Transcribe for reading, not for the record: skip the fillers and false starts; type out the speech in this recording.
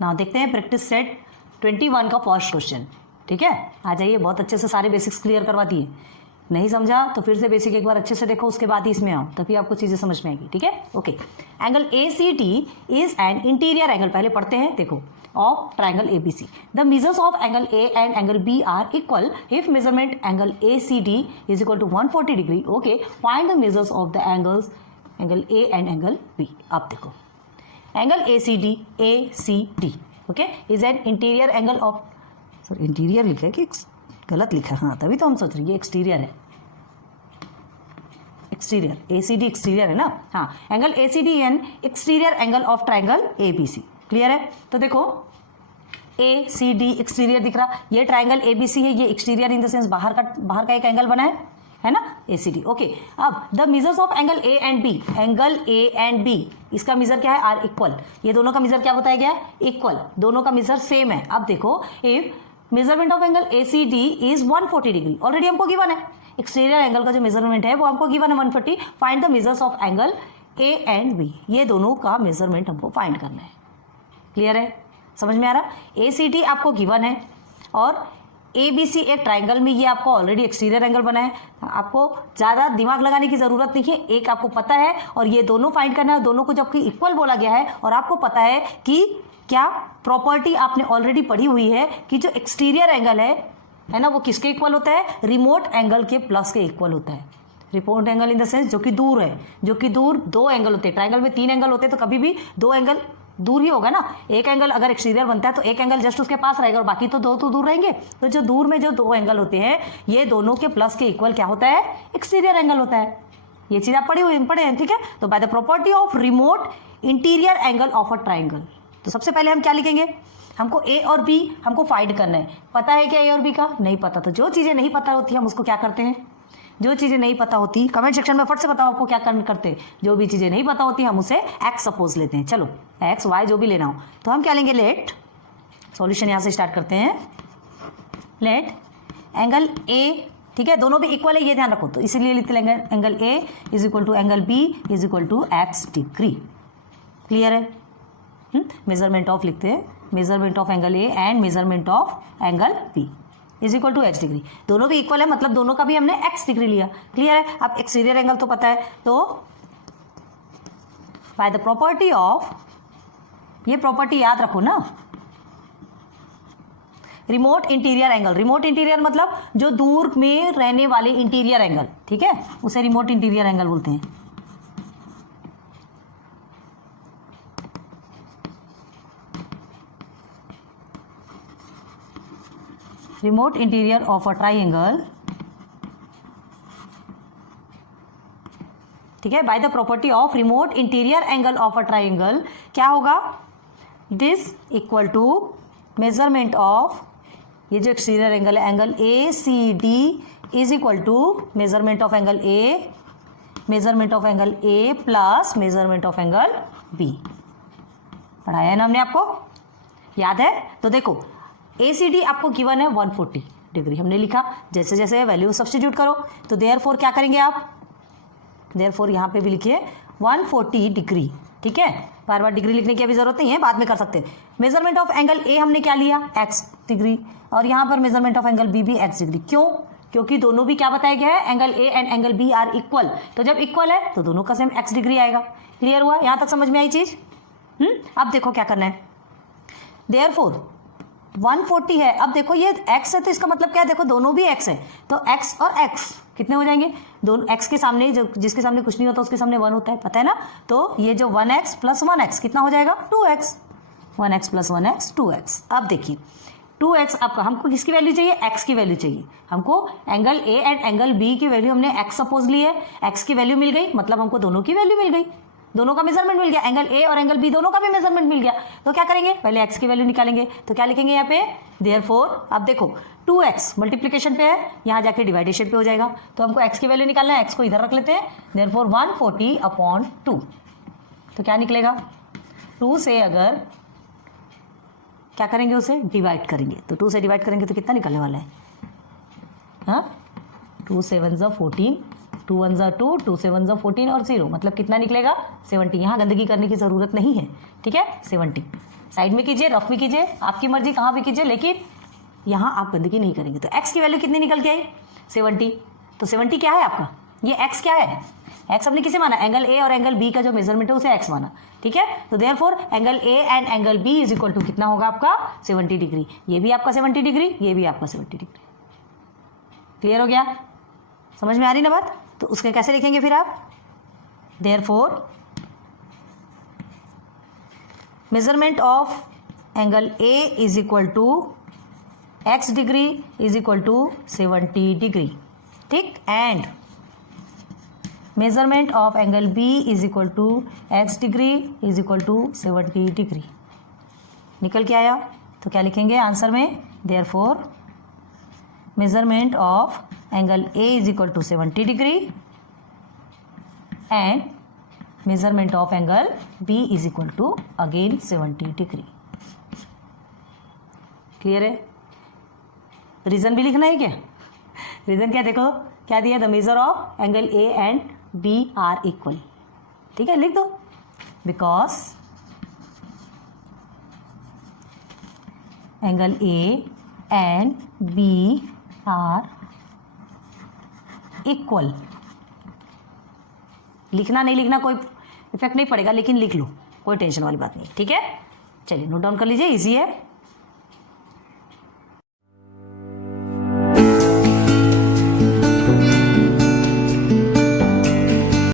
ना देखते हैं प्रैक्टिस सेट 21 का फर्स्ट क्वेश्चन। ठीक है, आ जाइए, बहुत अच्छे से सारे बेसिक्स क्लियर करवा दिए। नहीं समझा तो फिर से बेसिक एक बार अच्छे से देखो, उसके बाद ही इसमें आओ, तभी आपको चीजें समझ में आएगी। ठीक है, okay. Angle ACT is an interior angle, पहले पढ़ते हैं, देखो, of triangle ABC. The measures of angle A and angle B are equal if measurement angle ACD is equal to 140 degree. Okay, find the measures of the angles angle A and angle B. अब देखो, angle ACD okay is an interior angle of, sorry interior लिखा है कि गलत लिखा है, हाँ तभी तो हम सोच रहे हैं ये एक्सटीरियर है, एक्सटीरियर, ACD एक्सटीरियर है ना, हाँ। Angle ACD N exterior angle of triangle ABC। Clear है? तो देखो ACD एक्सटीरियर दिख रहा, ये ट्राइंगल ABC है, ये एक्सटीरियर इन द सेंस बाहर का एक एंगल बना है ना, ACD। ओके, अब the measures of angle A and B, angle A and B, इसका मेजर क्या है, आर इक्वल। ये दोनों का मेजर क्या बताया गया है, इक्वल, दोनों का मेजर सेम है। अब देखो, if measurement of angle ACD is 140 degree, already हमको गिवन है, एक्सटीरियर एंगल का जो मेजरमेंट है वो हमको गिवन है 140। Find the measures of angle A and B, ये दोनों का मेजरमेंट हमको फाइंड करना है। क्लियर है, समझ में आ रहा? ACD आपको गिवन है और ABC एक ट्राइंगल में, ये आपको ऑलरेडी एक्सटीरियर एंगल बना है, आपको ज़्यादा दिमाग लगाने की ज़रूरत नहीं है, एक आपको पता है और ये दोनों फाइंड करना है। दोनों को जबकि इक्वल बोला गया है और आपको पता है कि क्या प्रॉपर्टी आपने ऑलरेडी पढ़ी हुई है कि जो एक्सटीरियर एंगल है ना, वो किसके इक्वल होता है, रिमोट एंगल के प्लस के इक्वल होता है। Remote angle in the sense जो कि दूर है, जो कि दूर दो एंगल होते हैं, ट्राइंगल में 3 एंगल होते हैं तो कभी भी 2 एंगल दूर ही होगा ना। एक एंगल अगर एक्सटीरियर बनता है तो एक एंगल जस्ट उसके पास रहेगा और बाकी तो 2 तो दूर रहेंगे। तो जो दूर में जो 2 एंगल होते हैं, ये दोनों के प्लस के इक्वल क्या होता है, एक्सटीरियर एंगल होता है। ये चीज आप पढ़े हैं, ठीक है। तो bye the property of remote interior angle of a triangle, तो सबसे पहले हम क्या लिखेंगे, हमको A और B हमको फाइंड करना है। पता है क्या A और B का, नहीं पता। तो जो चीजें नहीं पता होती हम उसको क्या करते हैं, जो चीजें नहीं पता होती कमेंट सेक्शन में फट से बताओ आपको क्या करते हैं। जो भी चीजें नहीं पता होती हम उसे x सपोज लेते हैं। चलो x y जो भी लेना हो तो हम क्या लेंगे, लेट, सॉल्यूशन यहां से स्टार्ट करते हैं, लेट एंगल A, ठीक है, दोनों भी इक्वल है ये ध्यान रखो, तो इसीलिए लिखते हैं angle A is equal to angle B is equal to x degree. Clear है? मेजरमेंट ऑफ लिखते हैं, measurement of angle A and measurement of angle B is equal to h degree. दोनों भी इक्वल है, मतलब दोनों का भी हमने x डिग्री लिया। क्लियर है? अब एक्सटीरियर एंगल तो पता है, तो बाय द प्रॉपर्टी ऑफ, ये प्रॉपर्टी याद रखो ना, remote interior angle. Remote interior मतलब जो दूर में रहने वाले इंटीरियर एंगल, ठीक है, उसे रिमोट इंटीरियर एंगल बोलते हैं। Remote interior of a triangle, ठीक है, by the property of remote interior angle of a triangle क्या होगा, this equal to measurement of, ये जो एक्सटीरियर एंगल है angle ACD is equal to measurement of angle A, measurement of angle A plus measurement of angle B। पढ़ाया है ना हमने, आपको याद है? तो देखो ACD आपको गिवन है 140 डिग्री, हमने लिखा, जैसे जैसे वैल्यू सब्स्टिट्यूट करो तो देयरफॉर क्या करेंगे आप, देयरफॉर यहाँ पे भी लिखिए 140 डिग्री, ठीक है, बार बार डिग्री लिखने की अभी जरूरत नहीं है, बाद में कर सकते हैं। मेजरमेंट ऑफ एंगल A हमने क्या लिया, x डिग्री, और यहाँ पर मेजरमेंट ऑफ एंगल B भी x डिग्री। क्यों? क्योंकि दोनों भी क्या बताया गया है, angle A and angle B are equal, तो जब इक्वल है तो दोनों का सेम x डिग्री आएगा। क्लियर हुआ? यहाँ तक समझ में आई चीज? अब देखो क्या करना है, देयरफॉर 140 है, अब देखो ये x है तो इसका मतलब क्या है, देखो दोनों भी x है, तो x और x कितने हो जाएंगे, दोनों x के सामने, जो जिसके सामने कुछ नहीं होता उसके सामने 1 होता है, पता है ना। तो ये जो 1x प्लस 1x कितना हो जाएगा, 2x, 1x plus 1x 2x। अब देखिए 2x, आपका हमको किसकी वैल्यू चाहिए, x की वैल्यू चाहिए हमको, angle A and angle B की वैल्यू हमने x सपोज ली है, x की वैल्यू मिल गई, मतलब हमको दोनों की वैल्यू मिल गई, दोनों का मेजरमेंट मिल गया, एंगल A और एंगल B दोनों का भी मेजरमेंट मिल गया। तो क्या करेंगे, पहले x की वैल्यू निकालेंगे, तो क्या लिखेंगे यहाँ पे, देयरफॉर, अब देखो 2x मल्टीप्लिकेशन पे है, यहाँ जाके डिवाइडेशन पे हो जाएगा, तो हमको x की वैल्यू निकालना है, x को इधर रख लेते हैं, देयरफॉर 140/2, तो क्या निकलेगा, 2 से अगर क्या करेंगे, उसे डिवाइड करेंगे, तो 2 से डिवाइड करेंगे तो कितना निकलने वाला है, हाँ 2 7 14, 2 1 2, 2 7 14 और 0, मतलब कितना निकलेगा 70। यहाँ गंदगी करने की ज़रूरत नहीं है, ठीक है, 70। साइड में कीजिए, रफ भी कीजिए, आपकी मर्जी कहाँ भी कीजिए, लेकिन यहाँ आप गंदगी नहीं करेंगे। तो x की वैल्यू कितनी निकल के आई? 70। तो 70 क्या है आपका? ये x क्या है? x हमने किसे माना? एंगल A और एंगल B का जो मेजरमेंट है उसे x माना, ठीक है। तो therefore angle A and angle B is equal to कितना होगा आपका? 70 डिग्री। ये भी आपका 70 डिग्री, ये भी आपका 70 डिग्री। क्लियर हो गया? समझ में आ रही ना बात? तो उसके कैसे लिखेंगे फिर आप? Therefore measurement of angle A is equal to x degree is equal to 70 degree, ठीक। And measurement of angle B is equal to x degree is equal to 70 degree. निकल के आया? तो क्या लिखेंगे आंसर में? Therefore measurement of angle A is equal to 70 degree and measurement of angle B is equal to again 70 degree. Clear है? Reason भी लिखना है क्या? रीजन क्या? देखो क्या दिया? The measure of angle A and B are equal, ठीक है, लिख दो। Because angle A and B are equal. लिखना नहीं लिखना कोई इफेक्ट नहीं पड़ेगा, लेकिन लिख लो, कोई टेंशन वाली बात नहीं, ठीक है। चलिए नोट डाउन कर लीजिए, इजी है।